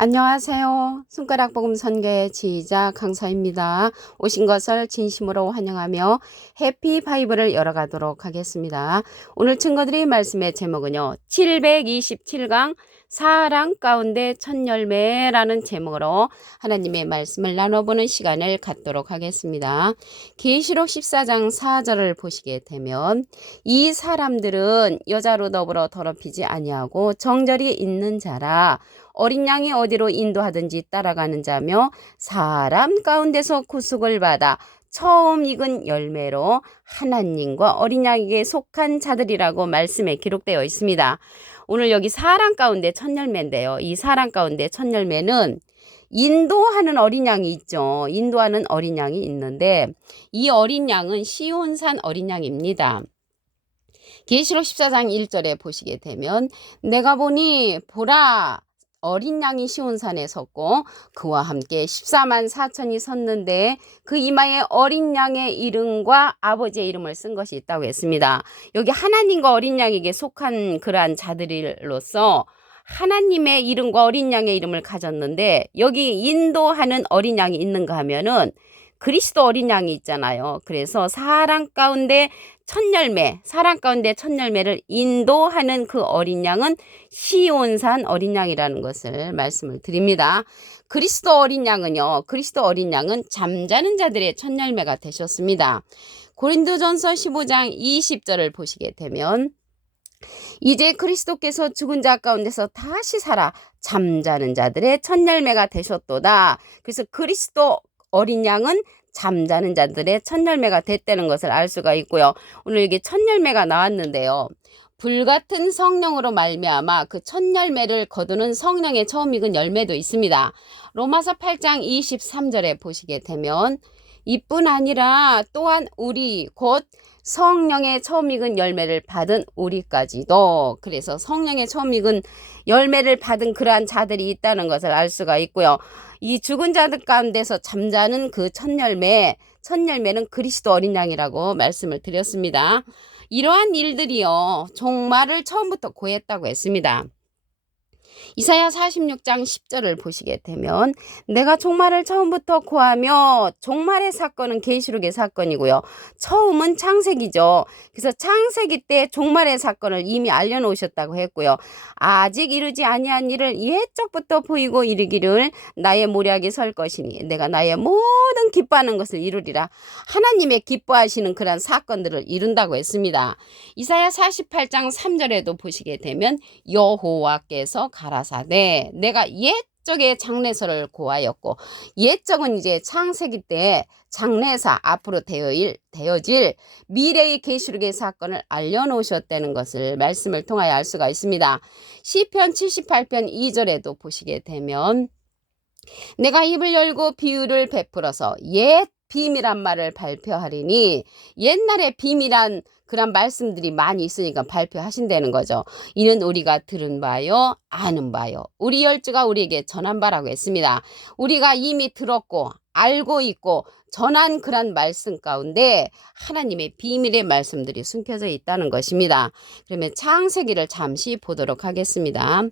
안녕하세요. 손가락 복음 선교의 지휘자 강사입니다. 오신 것을 진심으로 환영하며 해피 바이블을 열어가도록 하겠습니다. 오늘 친구들이 말씀의 제목은요. 727강 사랑 가운데 첫 열매라는 제목으로 하나님의 말씀을 나눠보는 시간을 갖도록 하겠습니다. 계시록 14장 4절을 보시게 되면 이 사람들은 여자로 더불어 더럽히지 아니하고 정절이 있는 자라 어린 양이 어디로 인도하든지 따라가는 자며 사람 가운데서 구속을 받아 처음 익은 열매로 하나님과 어린 양에게 속한 자들이라고 말씀에 기록되어 있습니다. 오늘 여기 사람 가운데 첫 열매인데요. 이 사람 가운데 첫 열매는 인도하는 어린 양이 있죠. 인도하는 어린 양이 있는데 이 어린 양은 시온산 어린 양입니다. 계시록 14장 1절에 보시게 되면 내가 보니 보라 어린 양이 시온산에 섰고 그와 함께 14만 4천이 섰는데 그 이마에 어린 양의 이름과 아버지의 이름을 쓴 것이 있다고 했습니다. 여기 하나님과 어린 양에게 속한 그러한 자들로서 하나님의 이름과 어린 양의 이름을 가졌는데 여기 인도하는 어린 양이 있는가 하면은 그리스도 어린 양이 있잖아요. 그래서 사랑 가운데 첫 열매를 인도하는 그 어린 양은 시온산 어린 양이라는 것을 말씀을 드립니다. 그리스도 어린 양은 잠자는 자들의 첫 열매가 되셨습니다. 고린도전서 15장 20절을 보시게 되면 이제 그리스도께서 죽은 자 가운데서 다시 살아 잠자는 자들의 첫 열매가 되셨도다. 그래서 그리스도 어린 양은 잠자는 자들의 첫 열매가 됐다는 것을 알 수가 있고요. 오늘 여기 첫 열매가 나왔는데요. 불같은 성령으로 말미암아 그 첫 열매를 거두는 성령의 처음 익은 열매도 있습니다. 로마서 8장 23절에 보시게 되면 이뿐 아니라 또한 우리 곧 성령의 처음 익은 열매를 받은 우리까지도, 그래서 성령의 처음 익은 열매를 받은 그러한 자들이 있다는 것을 알 수가 있고요. 이 죽은 자들 가운데서 잠자는 그 첫 열매는 그리스도 어린 양이라고 말씀을 드렸습니다. 이러한 일들이요 종말을 처음부터 고했다고 했습니다. 이사야 46장 10절을 보시게 되면 내가 종말을 처음부터 고하며, 종말의 사건은 계시록의 사건이고요. 처음은 창세기죠. 그래서 창세기 때 종말의 사건을 이미 알려놓으셨다고 했고요. 아직 이르지 아니한 일을 옛적부터 보이고 이르기를 나의 모략이 설 것이니 내가 나의 모든 기뻐하는 것을 이루리라. 하나님의 기뻐하시는 그런 사건들을 이룬다고 했습니다. 이사야 48장 3절에도 보시게 되면 여호와께서 가라사대 내가 옛적의 장래서를 고하였고, 옛적은 이제 창세기 때 장래사 앞으로 되어질 미래의 계시록의 사건을 알려놓으셨다는 것을 말씀을 통하여 알 수가 있습니다. 시편 78편 2절에도 보시게 되면 내가 입을 열고 비유를 베풀어서 옛 비밀한 말을 발표하리니, 옛날에 비밀한 그런 말씀들이 많이 있으니까 발표하신다는 거죠. 이는 우리가 들은 바요 아는 바요 우리 열주가 우리에게 전한 바라고 했습니다. 우리가 이미 들었고 알고 있고 전한 그런 말씀 가운데 하나님의 비밀의 말씀들이 숨겨져 있다는 것입니다. 그러면 창세기를 잠시 보도록 하겠습니다.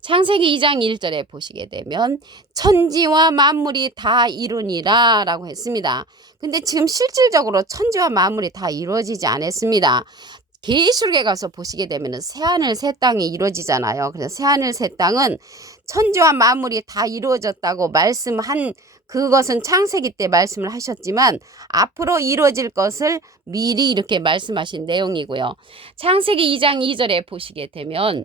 창세기 2장 1절에 보시게 되면 천지와 만물이 다 이루니라 라고 했습니다. 근데 지금 실질적으로 천지와 만물이 다 이루어지지 않았습니다. 계시록에 가서 보시게 되면 새하늘 새 땅이 이루어지잖아요. 그래서 새하늘 새 땅은 천지와 만물이 다 이루어졌다고 말씀한 그것은 창세기 때 말씀을 하셨지만 앞으로 이루어질 것을 미리 이렇게 말씀하신 내용이고요. 창세기 2장 2절에 보시게 되면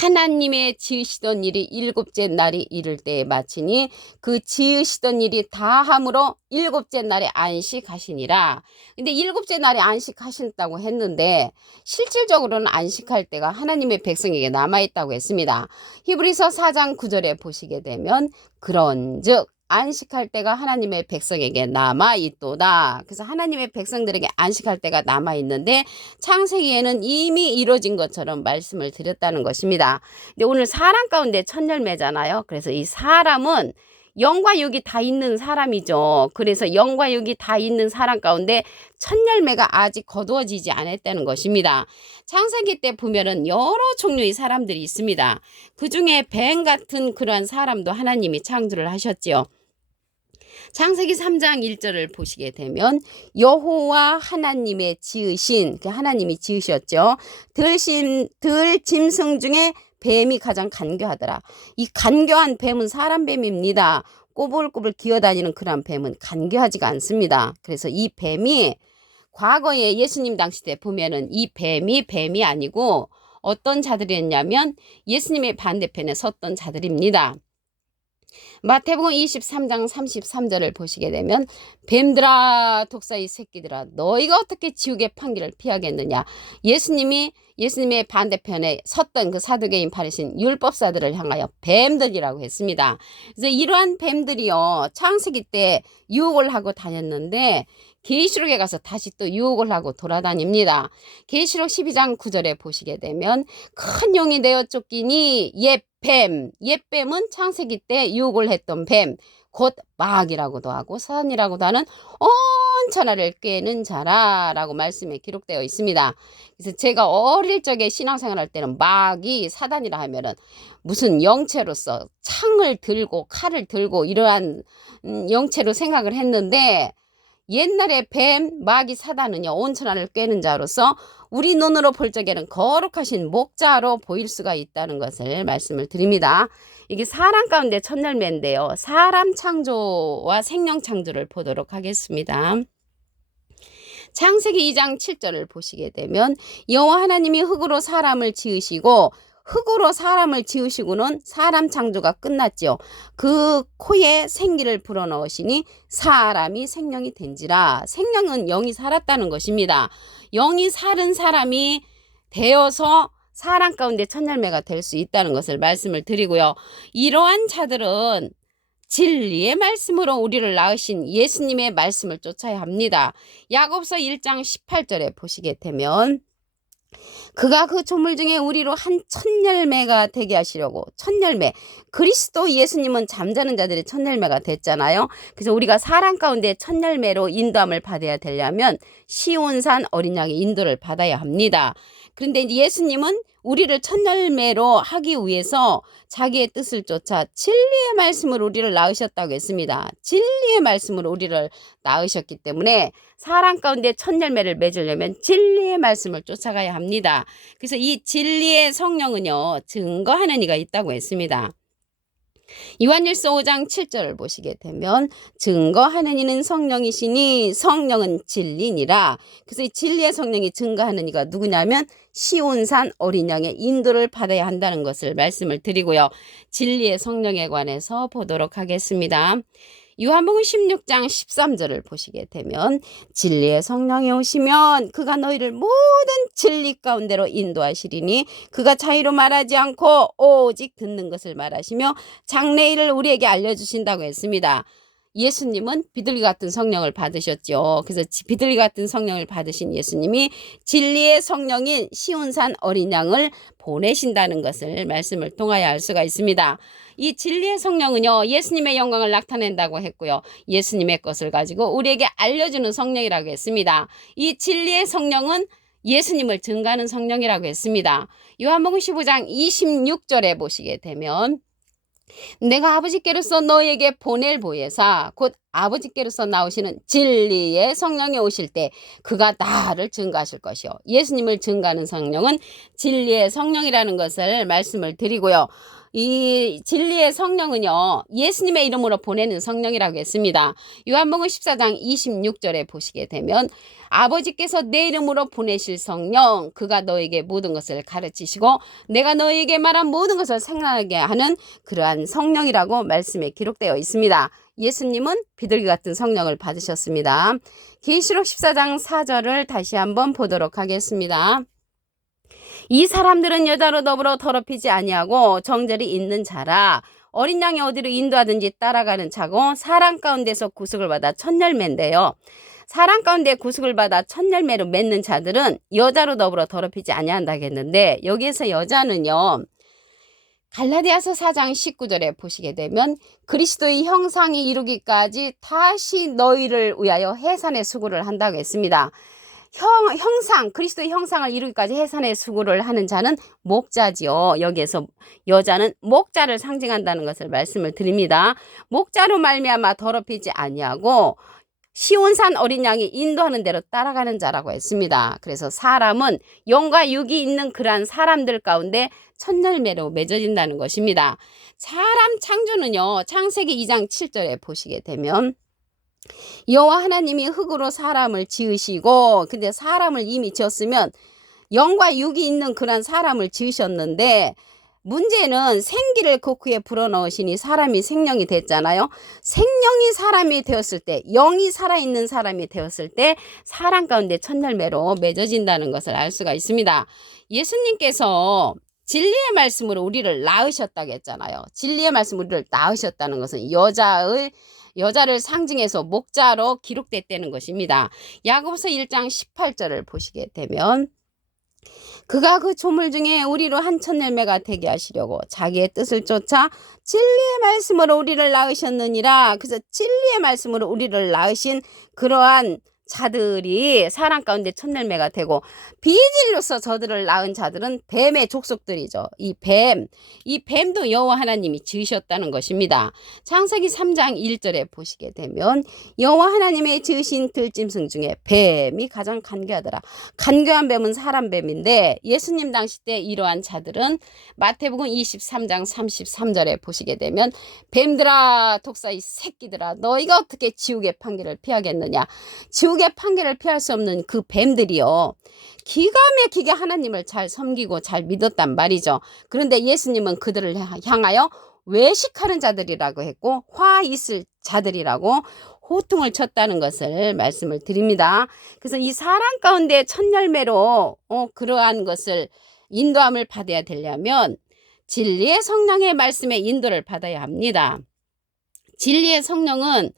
하나님의 지으시던 일이 일곱째 날이 이를 때에 마치니 그 지으시던 일이 다함으로 일곱째 날에 안식하시니라. 근데 일곱째 날에 안식하신다고 했는데 실질적으로는 안식할 때가 하나님의 백성에게 남아있다고 했습니다. 히브리서 4장 9절에 보시게 되면 그런즉 안식할 때가 하나님의 백성에게 남아있도다. 그래서 하나님의 백성들에게 안식할 때가 남아있는데 창세기에는 이미 이루어진 것처럼 말씀을 드렸다는 것입니다. 근데 오늘 사람 가운데 첫 열매잖아요. 그래서 이 사람은 영과 육이 다 있는 사람이죠. 그래서 영과 육이 다 있는 사람 가운데 첫 열매가 아직 거두어지지 않았다는 것입니다. 창세기 때 보면은 여러 종류의 사람들이 있습니다. 그 중에 뱀 같은 그러한 사람도 하나님이 창조를 하셨지요. 창세기 3장 1절을 보시게 되면 여호와 하나님의 지으신, 하나님이 지으셨죠. 들짐승 중에 뱀이 가장 간교하더라. 이 간교한 뱀은 사람 뱀입니다. 꼬불꼬불 기어다니는 그런 뱀은 간교하지가 않습니다. 그래서 이 뱀이 과거에 예수님 당시 때 보면은 이 뱀이 아니고 어떤 자들이었냐면 예수님의 반대편에 섰던 자들입니다. 마태복음 23장 33절을 보시게 되면 뱀들아 독사의 새끼들아 너희가 어떻게 지옥의 판결을 피하겠느냐. 예수님의 반대편에 섰던 그 사두개인 바리새인 율법사들을 향하여 뱀들이라고 했습니다. 그래서 이러한 뱀들이요 창세기 때 유혹을 하고 다녔는데 계시록에 가서 다시 또 유혹을 하고 돌아다닙니다. 계시록 12장 9절에 보시게 되면 큰 용이 되어 쫓기니 옛뱀은 창세기 때 유혹을 했던 뱀, 곧 마귀라고도 하고 사단이라고도 하는 온 천하를 꿰는 자라라고 말씀에 기록되어 있습니다. 그래서 제가 어릴 적에 신앙생활 할 때는 마귀, 사단이라 하면은 무슨 영체로서 창을 들고 칼을 들고 이러한 영체로 생각을 했는데 옛날에 뱀, 마귀, 사단은요 온 천하를 꿰는 자로서 우리 눈으로 볼 적에는 거룩하신 목자로 보일 수가 있다는 것을 말씀을 드립니다. 이게 사람 가운데 첫 열매인데요. 사람 창조와 생명 창조를 보도록 하겠습니다. 창세기 2장 7절을 보시게 되면 여호와 하나님이 흙으로 사람을 지으시고 흙으로 사람을 지으시고는 사람 창조가 끝났죠. 그 코에 생기를 불어넣으시니 사람이 생명이 된지라. 생명은 영이 살았다는 것입니다. 영이 살은 사람이 되어서 사람 가운데 첫 열매가 될 수 있다는 것을 말씀을 드리고요. 이러한 자들은 진리의 말씀으로 우리를 낳으신 예수님의 말씀을 쫓아야 합니다. 야고보서 1장 18절에 보시게 되면 그가 그 조물 중에 우리로 한 첫 열매가 되게 하시려고. 첫 열매. 그리스도 예수님은 잠자는 자들의 첫 열매가 됐잖아요. 그래서 우리가 사람 가운데 첫 열매로 인도함을 받아야 되려면 시온산 어린 양의 인도를 받아야 합니다. 그런데 이제 예수님은 우리를 첫 열매로 하기 위해서 자기의 뜻을 쫓아 진리의 말씀으로 우리를 낳으셨다고 했습니다. 진리의 말씀으로 우리를 낳으셨기 때문에 사람 가운데 첫 열매를 맺으려면 진리의 말씀을 쫓아가야 합니다. 그래서 이 진리의 성령은요 증거하는 이가 있다고 했습니다. 요한일서 5장 7절을 보시게 되면 증거하는 이는 성령이시니 성령은 진리니라. 그래서 이 진리의 성령이 증거하는 이가 누구냐면 시온산 어린 양의 인도를 받아야 한다는 것을 말씀을 드리고요. 진리의 성령에 관해서 보도록 하겠습니다. 요한복음 16장 13절을 보시게 되면 진리의 성령이 오시면 그가 너희를 모든 진리 가운데로 인도하시리니 그가 자유로 말하지 않고 오직 듣는 것을 말하시며 장래일을 우리에게 알려주신다고 했습니다. 예수님은 비둘기 같은 성령을 받으셨죠. 그래서 비둘기 같은 성령을 받으신 예수님이 진리의 성령인 시온산 어린 양을 보내신다는 것을 말씀을 통하여 알 수가 있습니다. 이 진리의 성령은요 예수님의 영광을 나타낸다고 했고요. 예수님의 것을 가지고 우리에게 알려주는 성령이라고 했습니다. 이 진리의 성령은 예수님을 증거하는 성령이라고 했습니다. 요한복음 15장 26절에 보시게 되면 내가 아버지께로서 너에게 보낼 보혜사 곧 아버지께로서 나오시는 진리의 성령이 오실 때 그가 나를 증거하실 것이요. 예수님을 증거하는 성령은 진리의 성령이라는 것을 말씀을 드리고요. 이 진리의 성령은요 예수님의 이름으로 보내는 성령이라고 했습니다. 요한복음 14장 26절에 보시게 되면 아버지께서 내 이름으로 보내실 성령 그가 너에게 모든 것을 가르치시고 내가 너에게 말한 모든 것을 생각하게 하는 그러한 성령이라고 말씀에 기록되어 있습니다. 예수님은 비둘기 같은 성령을 받으셨습니다. 계시록 14장 4절을 다시 한번 보도록 하겠습니다. 이 사람들은 여자로 더불어 더럽히지 아니하고 정절이 있는 자라 어린 양이 어디로 인도하든지 따라가는 자고 사람 가운데서 구속을 받아 첫 열매인데요. 사람 가운데 구속을 받아 첫 열매로 맺는 자들은 여자로 더불어 더럽히지 아니한다고 했는데 여기에서 여자는요 갈라디아서 4장 19절에 보시게 되면 그리스도의 형상이 이루기까지 다시 너희를 위하여 해산의 수고를 한다고 했습니다. 그리스도의 형상을 이루기까지 해산의 수고를 하는 자는 목자지요. 여기에서 여자는 목자를 상징한다는 것을 말씀을 드립니다. 목자로 말미암아 더럽히지 아니하고 시온산 어린 양이 인도하는 대로 따라가는 자라고 했습니다. 그래서 사람은 영과 육이 있는 그러한 사람들 가운데 첫열매로 맺어진다는 것입니다. 사람 창조는요, 창세기 2장 7절에 보시게 되면 여호와 하나님이 흙으로 사람을 지으시고, 근데 사람을 이미 지었으면 영과 육이 있는 그런 사람을 지으셨는데, 문제는 생기를 그 후에 불어넣으시니 사람이 생명이 됐잖아요. 생명이 사람이 되었을 때, 영이 살아있는 사람이 되었을 때 사람 가운데 첫열매로 맺어진다는 것을 알 수가 있습니다. 예수님께서 진리의 말씀으로 우리를 낳으셨다고 했잖아요. 진리의 말씀으로 우리를 낳으셨다는 것은 여자를 상징해서 목자로 기록됐다는 것입니다. 야고보서 1장 18절을 보시게 되면 그가 그 조물 중에 우리로 한 첫열매가 되게 하시려고 자기의 뜻을 쫓아 진리의 말씀으로 우리를 낳으셨느니라. 그래서 진리의 말씀으로 우리를 낳으신 그러한 자들이 사람 가운데 첫열매가 되고, 비진리로서 저들을 낳은 자들은 뱀의 족속들이죠. 이 뱀도 여호와 하나님이 지으셨다는 것입니다. 창세기 3장 1절에 보시게 되면 여호와 하나님의 지으신 들짐승 중에 뱀이 가장 간교하더라. 간교한 뱀은 사람 뱀인데, 예수님 당시 때 이러한 자들은 마태복음 23장 33절에 보시게 되면 뱀들아, 독사의 새끼들아, 너희가 어떻게 지옥의 판결을 피하겠느냐. 지옥의 판결을 피할 수 없는 그 뱀들이요, 기가 막히게 하나님을 잘 섬기고 잘 믿었단 말이죠. 그런데 예수님은 그들을 향하여 외식하는 자들이라고 했고 화 있을 자들이라고 호통을 쳤다는 것을 말씀을 드립니다. 그래서 이 사람 가운데 첫열매로 그러한 것을 인도함을 받아야 되려면 진리의 성령의 말씀에 인도를 받아야 합니다. 진리의 성령은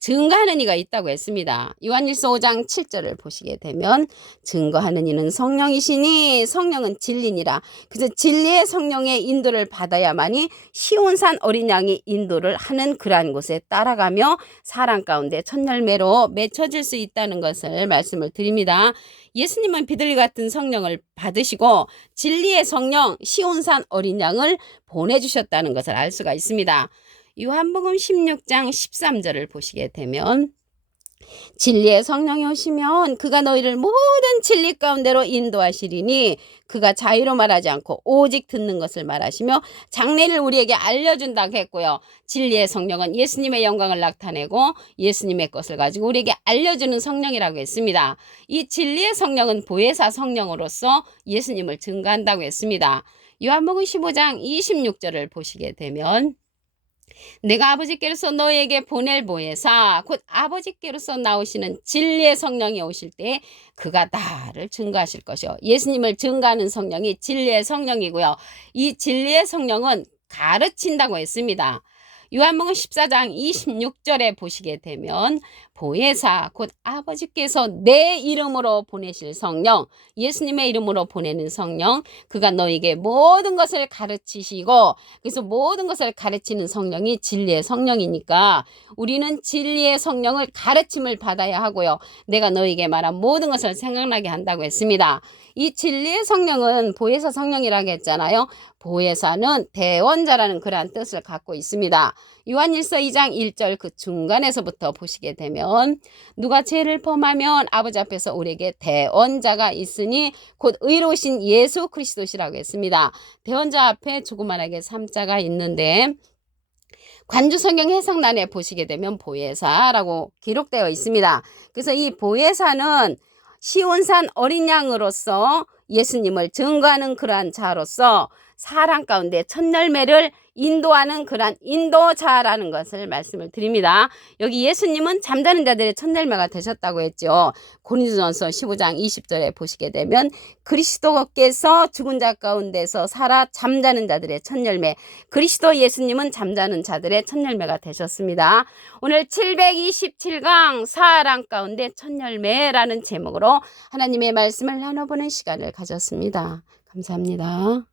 증거하는 이가 있다고 했습니다. 요한일서 5장 7절을 보시게 되면 증거하는 이는 성령이시니 성령은 진리니라. 그래서 진리의 성령의 인도를 받아야만이 시온산 어린 양이 인도를 하는 그러한 곳에 따라가며 사람 가운데 첫열매로 맺혀질 수 있다는 것을 말씀을 드립니다. 예수님은 비둘기 같은 성령을 받으시고 진리의 성령 시온산 어린 양을 보내주셨다는 것을 알 수가 있습니다. 요한복음 16장 13절을 보시게 되면 진리의 성령이 오시면 그가 너희를 모든 진리 가운데로 인도하시리니 그가 자유로 말하지 않고 오직 듣는 것을 말하시며 장래를 우리에게 알려준다고 했고요. 진리의 성령은 예수님의 영광을 나타내고 예수님의 것을 가지고 우리에게 알려주는 성령이라고 했습니다. 이 진리의 성령은 보혜사 성령으로서 예수님을 증거한다고 했습니다. 요한복음 15장 26절을 보시게 되면 내가 아버지께로서 너에게 보낼 보혜사 곧 아버지께로서 나오시는 진리의 성령이 오실 때 그가 나를 증거하실 것이요. 예수님을 증거하는 성령이 진리의 성령이고요. 이 진리의 성령은 가르친다고 했습니다. 요한복음 14장 26절에 보시게 되면 보혜사 곧 아버지께서 내 이름으로 보내실 성령, 예수님의 이름으로 보내는 성령, 그가 너에게 모든 것을 가르치시고, 그래서 모든 것을 가르치는 성령이 진리의 성령이니까 우리는 진리의 성령을 가르침을 받아야 하고요. 내가 너에게 말한 모든 것을 생각나게 한다고 했습니다. 이 진리의 성령은 보혜사 성령이라고 했잖아요. 보혜사는 대원자라는 그러한 뜻을 갖고 있습니다. 요한일서 2장 1절 그 중간에서부터 보시게 되면 누가 죄를 범하면 아버지 앞에서 우리에게 대원자가 있으니 곧 의로우신 예수 그리스도시라고 했습니다. 대원자 앞에 조그만하게 3자가 있는데 관주성경 해석란에 보시게 되면 보혜사라고 기록되어 있습니다. 그래서 이 보혜사는 시온산 어린 양으로서 예수님을 증거하는 그러한 자로서 사람 가운데 첫열매를 인도하는 그러한 인도자라는 것을 말씀을 드립니다. 여기 예수님은 잠자는 자들의 첫열매가 되셨다고 했죠. 고린도전서 15장 20절에 보시게 되면 그리스도께서 죽은 자 가운데서 살아 잠자는 자들의 첫열매, 그리스도 예수님은 잠자는 자들의 첫열매가 되셨습니다. 오늘 727강 사람 가운데 첫열매라는 제목으로 하나님의 말씀을 나눠보는 시간을 가졌습니다. 감사합니다.